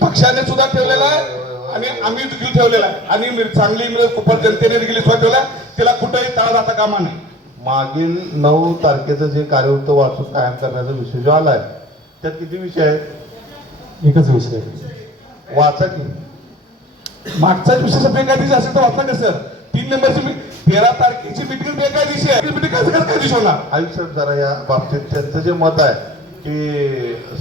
पक्षाने सुद्धा ठेवलेला आहे आणि आम्ही देखील ठेवलेला आहे आणि चांगली मिरज कुपर जनतेने देखील विश्वास ठेवला, तिला कुठेही टाळा जाता कामा नाही. मागील 9 तारखेचं जे कार्यवृत्त वाचून कायम करण्याचा विषय जो आलाय त्यात किती विषय आहेत? एकच विषय वाचा की. मागचा विषय बेकायदेशीर असेल तर वाचला का सर? 3 नंबरची 13 तारखेची मीटिंग बेकायदेशीर आहे. मीटिंग काय कायदेशीर होणार? आयुष्यात जरा या बाबतीत त्यांचं जे मत आहे की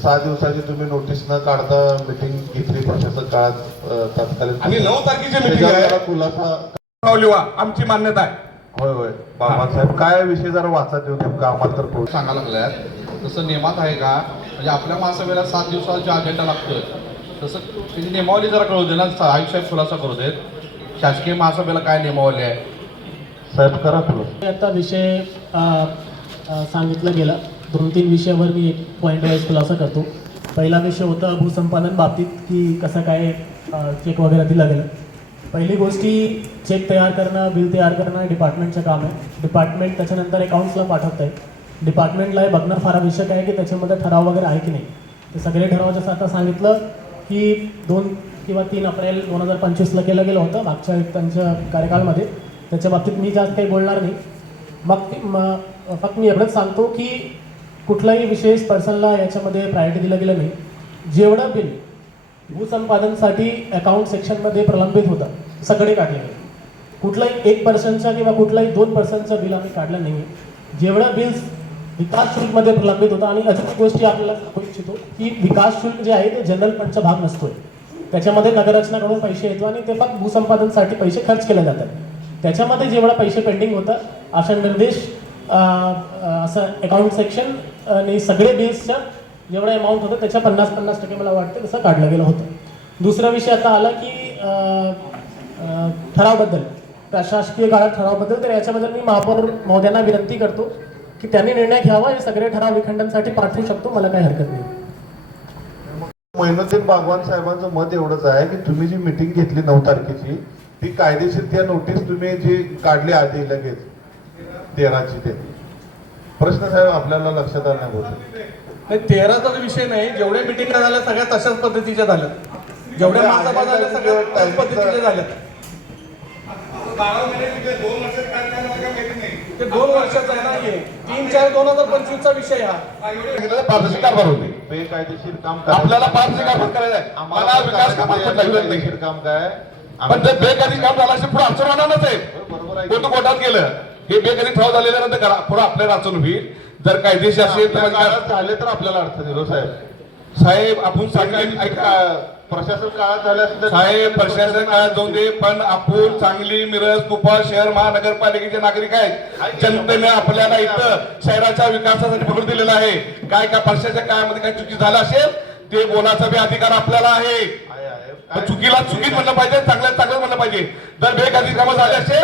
6 दिवसाची तुम्ही नोटीस न काढता मीटिंग घेतली प्रशासक काळात तात्कालिक आणि 9 तारखेची मीटिंग आहे. खुलासा आमची मान्यता आहे. होय बाबासाहेब काय विषय जरा वाचा देऊ नेमका आम्हाला तर कळू. सांगायला लागल्यात तसं नियमात आहे का? म्हणजे आपल्या महासभेला 7 दिवसाचा अजेंडा लागतोय, तसं त्याची नियमावली जरा कळू दे ना. आयुष्यात खुलासा करू देत शासकीय महासभेला काय नियमावली आहे. साहेब करा खुलासा. आता विषय सांगितलं गेला. 2-3 विषयावर मी एक पॉईंट वाईज खुलासा करतो. पहिला विषय होता भूसंपादन बाबतीत की कसं काय चेक वगैरे दिला गेलं. पहिली गोष्टी चेक तयार करणं, बिल तयार करणं डिपार्टमेंटचं काम आहे. डिपार्टमेंट त्याच्यानंतर अकाउंट्सला पाठवत आहे. डिपार्टमेंटला हे बघणं फार आवश्यक आहे की त्याच्यामध्ये ठराव वगैरे आहे की नाही. ते सगळे ठराव जसं आता सांगितलं की 2 किंवा 3 एप्रिल 2025ला केलं गेलं होतं मागच्या त्यांच्या कार्यकाळामध्ये. त्याच्या बाबतीत मी जास्त काही बोलणार नाही. फक्त मी एवढंच सांगतो की कुठलाही विशेष पर्सनला याच्यामध्ये प्रायोरिटी दिलं गेलं नाही. जेवढं बिल भूसंपादनसाठी अकाउंट सेक्शनमध्ये प्रलंबित होतं सगळे काढले गेले. कुठलाही 1% किंवा कुठलाही 2% बिल आम्ही काढलं नाही. जेवढं बिल्स विकास शुल्कमध्ये प्रलंबित होतं. आणि अजून एक गोष्टी आपल्याला सांगू इच्छितो की विकास शुल्क जे आहे ते जनरल फंडचा भाग नसतोय. त्याच्यामध्ये नगररचनाकडून पैसे येतो आणि ते फक्त भूसंपादनसाठी पैसे खर्च केले जातात. त्याच्यामध्ये जेवढा पैसे पेंडिंग होतं अशा निर्देश असं अकाउंट सेक्शन आणि सगळे बिल्सचं जेवढं अमाऊंट होतं त्याच्या 50% मला वाटतं तसं काढलं गेलं होतं. दुसरा विषय आता आला की ठरावबद्दल, प्रशासकीय काळात ठरावबद्दल. तर याच्याबद्दल मी महापौर महोदयांना विनंती करतो की त्यांनी निर्णय घ्यावा. हे सगळे ठराव विखंडनसाठी पाठवू शकतो, मला काही हरकत नाही. मोइनुद्दीन बागवान साहेबांचं मत एवढंच आहे की तुम्ही जी मीटिंग घेतली 9 तारखेची ती कायदेशीर, त्या नोटीस तुम्ही जी काढली आधी लगेच 13ची ते प्रश्न साहेब आपल्याला लक्षात आला नाही. 13चा विषय नाही. जेवढे मिटिंग झाल्या सगळ्या तशाच पद्धतीच्या झाल्या. जेवढ्या महासभा झाल्या सगळ्या त्याच पद्धतीच्या झाल्या. ते 2 वर्षाचा नाहीये. 3-4-2025चा विषय हा. पारदर्शक कारभार होते. बेकायदेशीर काम आपल्याला पारदर्शक कारभार करायचा आहे. आम्हाला विकास कामात बेकायदेशीर काम काय पण ते बेकायदेशीर काम झालं असेल पुढे अडचण होणारच आहे. बरोबर आहे. कोर्ट कोर्टात गेलं हे बेकायदेशीर ठराव झालेल्यानंतर पुढे आपल्याला अडचण होईल. जर कायदेशीर असेल तर झाले तर आपल्याला अडचण येईल साहेब. साहेब आपण सांगितलं ऐका, प्रशासन काळात झाले असते साहेब प्रशासन काळात जाऊन दे, पण आपण सांगली, मिरज, कुपा शहर महानगरपालिकेचे नागरिक आहेत. जनतेने आपल्याला इथं शहराच्या विकासासाठी पकडून दिलेलं आहे. काय प्रशासनाच्या काळामध्ये काही चुकी झालं असेल ते बोलायचा बी अधिकार आपल्याला आहे. चुकीला चुकीच म्हणलं पाहिजे, चांगल्यात चांगलं म्हणलं पाहिजे. जर बेकायदेशीर कामं झाले असेल